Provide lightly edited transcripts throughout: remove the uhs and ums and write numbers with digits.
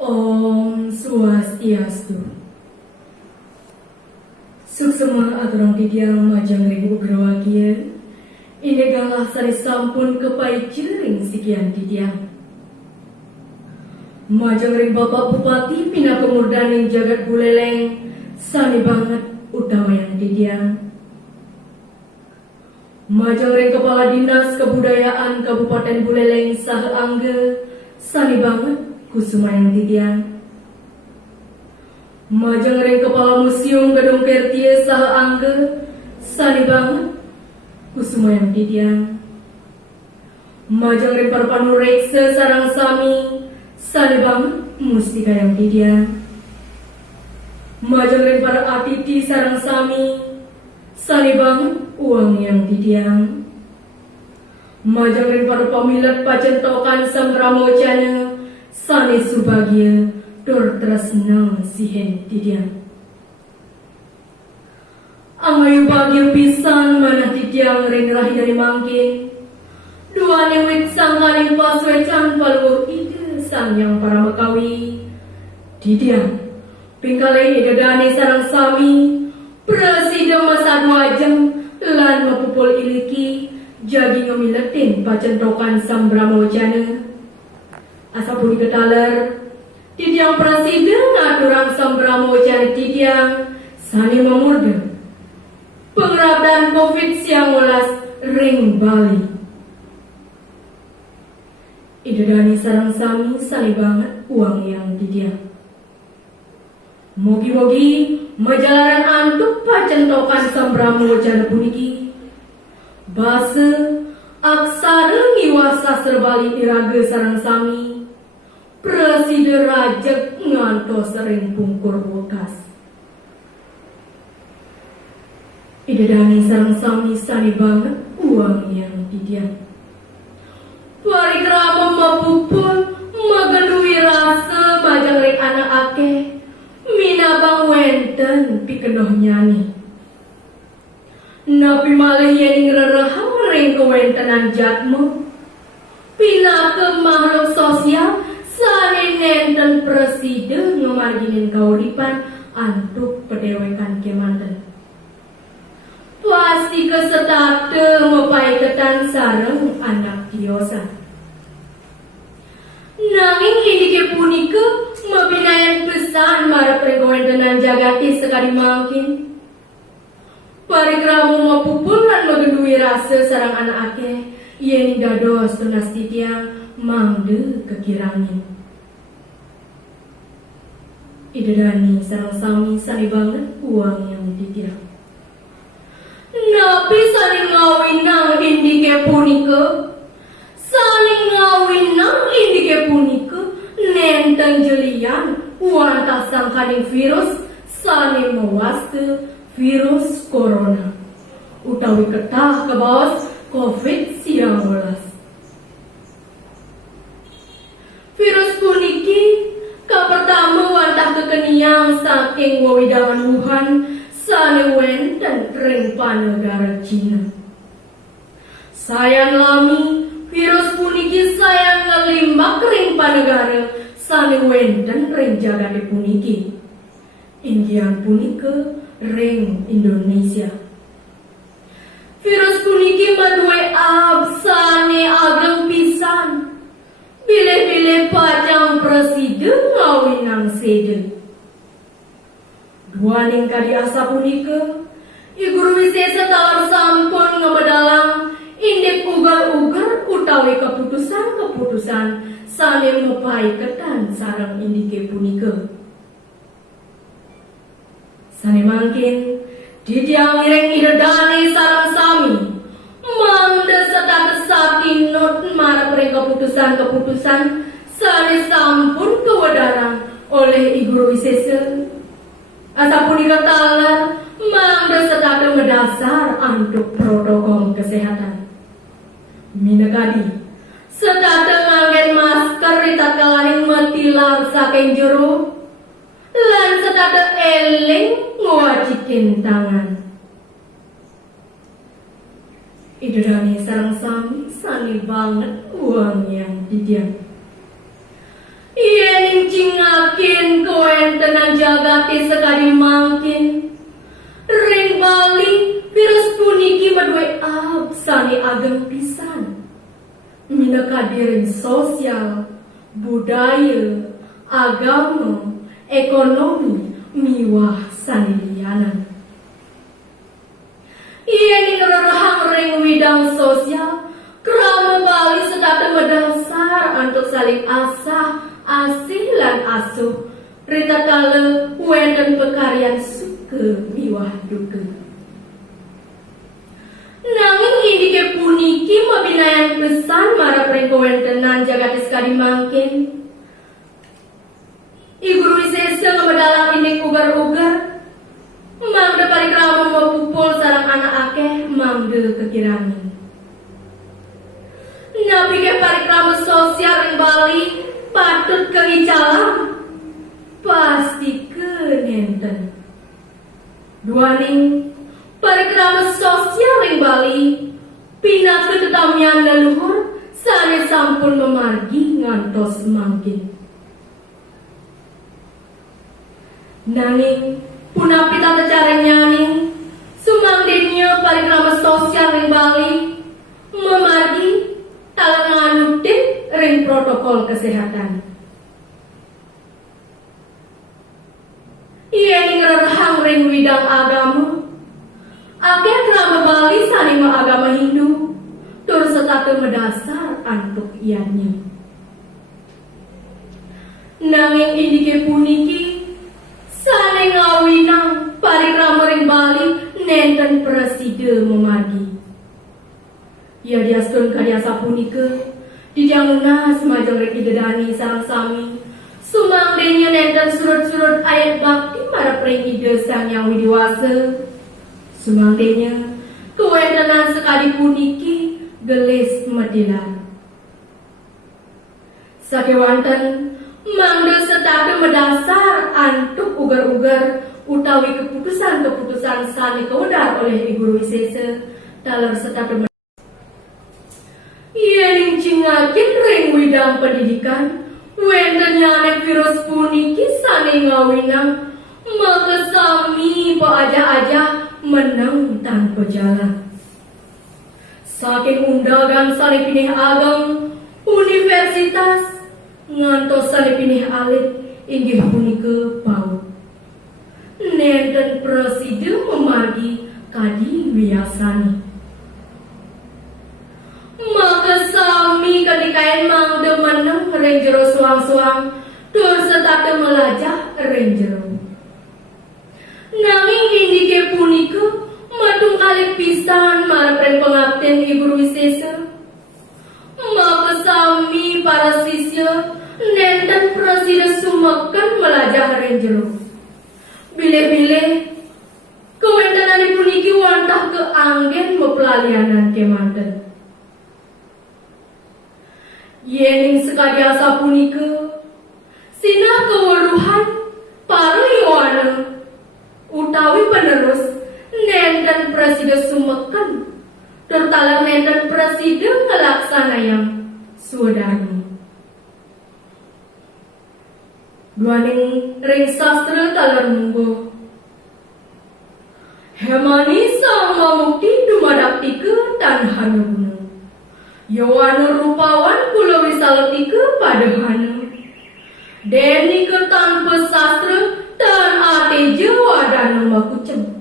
Om Swastiastu. Suksema aturang tidiang majang ring ugrawakian. Inegalah sari sampun kepai jering sekian tidiang. Majang ring Bapak Bupati Pinakemurdaning Jagat Buleleng. Sani banget utama yang tidiang. Majang ring Kepala Dinas Kebudayaan Kabupaten Buleleng Saha Angge. Sani banget kusumayang tidiang. Majang ring Kepala Museum Gedung Kertie Saha Angge. Sani banget kusumayang tidiang. Majang ring Parpanu Reksa Sarang Sami. Sani banget mustika yang tidiang. Majang ring para atiti sarang sami. Sani banget uang yang tidiang. Majang ring para pamilat pacentokan Sambramo Cana. Sani subagia dur tresna sihen tidiang. Angayu bagir pisan mana tidiang ring rahi dari mangkin. Dua newit sangkaling paswecan palur ide sang yang para mekawi. Tidiang pingkalai dadane sarang sami. Presiden masa 2 jam lan mapupul iliki. Jadi ngemiletin pacentokan Sambramo Cana. Asa pun ketaler tidiang presiden ngaturang Sambramo Cana tidiang sani memurde pengerabdan COVID-19 ring Bali. Idadani sarang sami sani banget uang yang tidiang. Mogi-mogi majalaran antuk pacentokan Sambramo Cana puniki. Basa aksara ngiwasa serbali iraga sarang sami. Presiden rajak ngantos sering pungkur bekas. Idadani sarang sami sani banget uang yang tidiang. Parikrama mapupul magendui rasa majang ring anak ake. Minabang wenten pikenoh nyani. Napi malih yening reraham ring kewentenan jatmu. Pina ke makhluk sosial sani nenten presiden ngemarginin kauripan antuk pedewekan kemanten. Pasti kesetate mepai ketan sareng anak tiosa. Nanging indike punika mabinayan pesan marap rekomendanan jagati sekali mangkin. Parikramu mapupun lan magendui rasa sarang anak ake. Yeni dados tunas titiang mangde kekirangin. Idadani sarang sami sani banget uang yang titiang. Napi saling ngawinang indike punika. Saling ngawinang indike punika. Nenten jelian wantah sangkaning virus. Saling mewaste virus corona. Utawi ketah kebawas COVID-19. Virus puniki kapertama wantah kekeniang saking wawidawan Wuhan. Sani wenten ring panegara Cina. Sayang lami virus puniki sayang ngelimbak ring panegara sani wenten ring jagati puniki. Indian punika ring Indonesia. Virus puniki maduwe absane ageng pisan. Bile-bile pajang presiden ngawinang seden. Duaning kadi asa punika, iguru wisesa talar sampun ngemedalang indek ugar-ugar utawi keputusan-keputusan sane mepai ketan sareng indike punika. Sane mangkin didiang ireng idedani sareng sami mangde setat-sati not marap ring keputusan-keputusan sane sampun kewedaran oleh iguru wisesa. Asa punika talar mangde setata mendasar antuk protokol kesehatan. Minakadi setata nganggen masker ritakalaning metilar saking jero lan setata eling ngwacikin tangan. Idadani sarang sami sani banget uang yang didiang. Yen cingakin kewentenan jagati sekali mangkin. Ring bali virus puniki medue sani ageng pisan. Minakadiring sosial, budaya, agama, ekonomi, miwah sanilianan. Iening rerahang ring widang sosial, krama bali sedata mendasar untuk saling asah, asih lan asuh. Rita kala wenten pekaryan suka miwah duka. Nanging indike puniki mabinayan pesan marap ring kewentenan jagati sekali mangkin. Iguru wisesa ngemedalang indik ugar-ugar. Mangde parikrama mapupul sarang anak akeh mangde kekiramin. Nabi ke parikrama sosial ring Bali patut keicalang. Pasti kenenten. Duaning parikrama sosial ring Bali pindah ke tetamian leluhur sane sampun memargi ngantos mangkin. Nanging punapi tata cara nyaning sumangdenya parikrama sosial ring Bali memargi talanganutin ring protokol kesehatan. Iening rerahang ring widang agama. Akeh krama Bali sani agama Hindu tur setatu mendasar antuk ianya. Nanging indike puniki sane ngawinang parikrama ring Bali nenten preside memargi. Ya diastun kadiasa punika dijangunas majeng reki dedani sareng sami sumangdenya nenten surut-surut ayat bakti marap ring ide sang yang widiwasa. Sumangdenya kewentenan sekali puniki gelis medilar. Sakewanten mangde setatu mendasar antuk ugar-ugar utawi keputusan-keputusan sani kewedar oleh Ibu Wisesa dalam setatu iening cingakin ring widang pendidikan wenten nyanek virus puniki sani ngawinang maka sami pa aja-aja menang tanpa jalan. Saking undangan sani pinih ageng universitas ngantos sani pinih alit inggih punika PAUD. Nenten presiden memargi kadi wiasani. Maka sami kadikain mangde meneng ring jero suang-suang tur setata melajah ring jero. Nanging indike punika matung kali pisan marep ring pengabten Ibu Wisesa. Maka sami para sisya nenten presiden sumekan melajah ring jero. Bile-bile kewentenan puniki wantah ke anggen mepelalianan kemanten. Yening sekadiasa punika sinah keweruhan para yowana utawi penerus nenten presiden sumekan tertalang nenten presiden ngelaksanayang sudarni. Duaning ring sastra talar munggo hemani sang mamukti dumadaktika tanhana guna yowana rupawan kula wisaletika padahana deni ke tanpa sastra tan ate jawadana makucem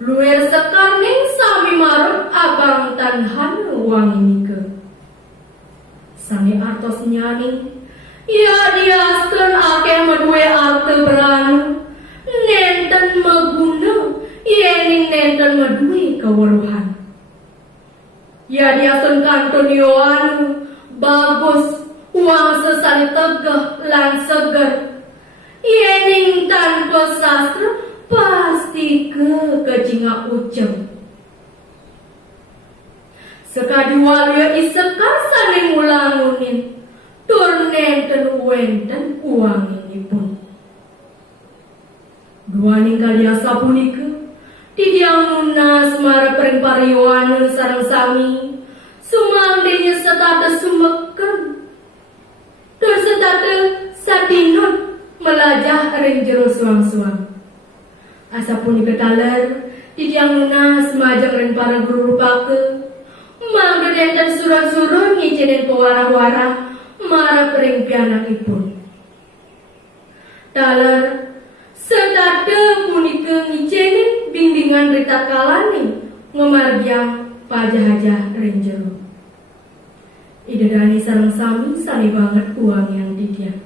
luer sekarning sami marut abang tanhana wanginika sami artos nyani. Ya diastun akeh medue arte beranu nenten maguna yening nenten medue keweruhan. Ya diastun kantun yoanu bagus uang sesali tegah lan seger yening tanpa sastra pasti kejinga ucem. Sekadi walia isekar saning ulangunin tur nenten wenten uang ini pun. Duaning kaliasa punika tidiang nunas marep ring pariwana sareng sami sumangdenya setata sumeken tur setata sadina taler titiang lunas majang ren para guru rupake mangga denten surah-surah ngicinin pewara-wara marah kering pianakipun. Taler setada punika ngicinin bimbingan rita kalani ngemargiang pajah-hajah ring jero. Idedani sareng sami sani banget uang yang titiang.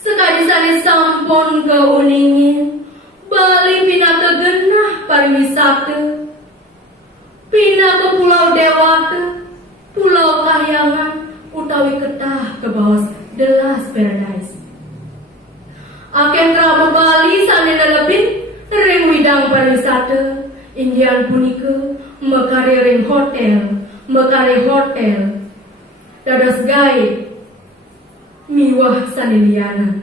Sekali sani sampun keuningin bali pindah ke genah pariwisata, pindah ke Pulau Dewata, Pulau Kahyangan, utawi ketah ke bawah The Last Paradise. Akan kerabu Bali sani nelebin ring widang pariwisata, Indian punika mekari ring hotel, dados guide miwah saniliana.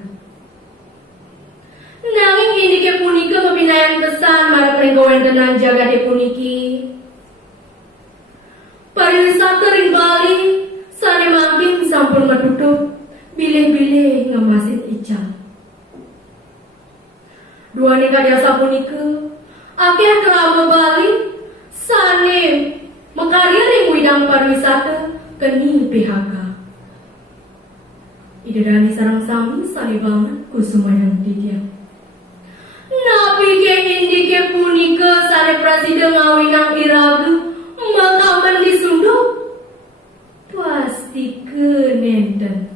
Nanging indike punika pepinayan kesan marang pringgawean tenan jagade puniki. Pariwisata ring Bali sane mangkin sampun metutup bilih-bilih ngemasin ical. Duane kadasa punika akeh kerabu Bali sane mekarya ring widang pariwisata keni PHK. Idedani sareng sami sani banget kusumayang titiang. Napi ke indike punika sane presiden ngawinang iraga makaman disunduk pasti kenenten.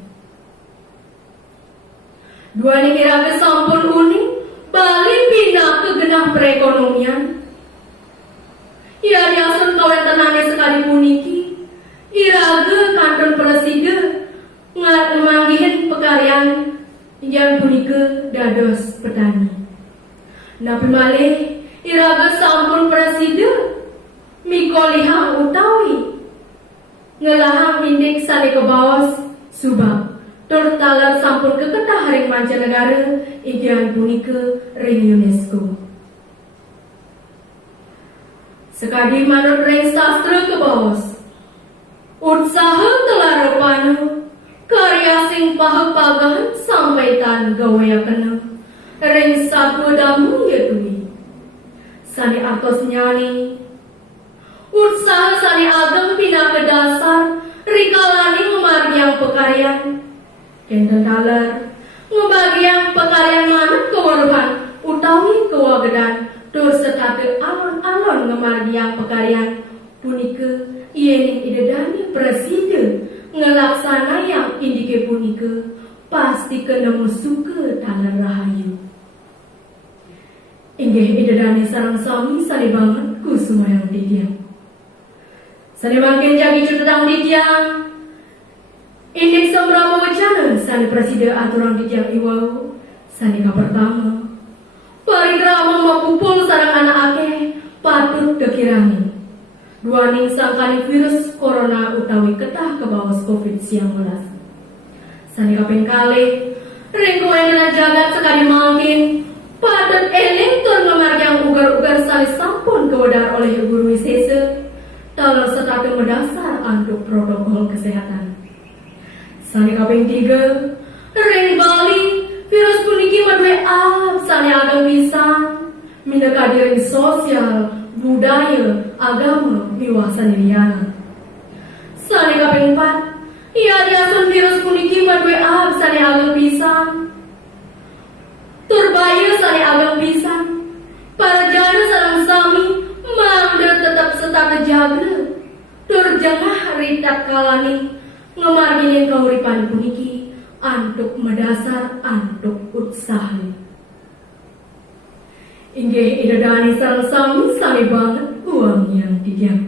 Duane iraga sampun uning Bali pindah ke genah perekonomian. Ia diasun kawan tenane sekali puniki iraga kantor presiden ngamanggihin pekaryan yang punika dados petani. Napi malih iraga sampun presiden mikolihang utawi ngelahang indeks sane ke bawah subak tur talar sampun keketah ring mancanegara igian punika ring UNESCO. Sekadi manut ring sastra ke bawah usaha telarapanu karya sing pahag-pagahan sampai tan gawaya kena ring satwa damu yatui sani artos nyali usaha sani ageng pindah ke dasar rikalani ngemargiang pekaryan kenten taler ngebagiang pekaryan manut kewaruhan utawi kewagedan tur setate alon-alon ngemargiang pekaryan punika iening idedani presiden ngelaksana yang indike punika pasti kena musuke taler rahayu. Inggih idedani sareng sami sani banget kusumayang titiang. Sani mangkin jagi cututang titiang. Indeks sembrama wacana sani presiden aturan titiang iwau sani ka pertama. Parikrama mapupul sareng anak akeh patut kekirangi. Duaning sangkani virus corona utawi ketah ke bawah COVID-19. Sani kaping kalih ring kuwenana jagat sekali mangkin padat eling tur ngemargiang ugar-ugar sali sampun kewedar oleh guru wisesa taler setatu mendasar untuk protokol kesehatan. Sani kaping 3 ring Bali virus puniki madwe sani ageng pisan minangka ring sosial budaya agama miwah saniliana. Sani kaping 4 ia diasun virus puniki madwe sani ageng pisan turbaya sani ageng pisan para jana sareng sami mangda tetap setata jaga tur jengah ritak kalani ngemarginin kauripan puniki antuk medasar antuk usaha. Inggih idedani sareng sami sami banget uang yang titiang.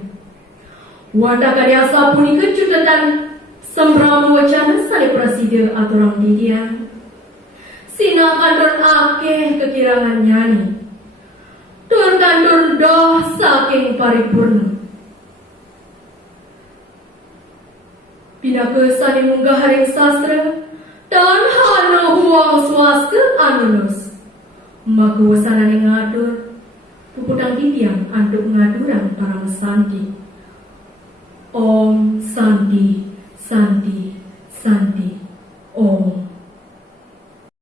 Wadah kadiasa punika cutetan sembrama wacana sani presiden aturan titiang. Sina kantor akeh kekirangan nyani. Tur kantor doh saking paripurna. Pinaka sani munggah haring sastra dan hana huang swasta anulus. Maka wasanane ngatur puputang titiang antuk ngaduran para mesanti. Om Santi Santi Santi Om.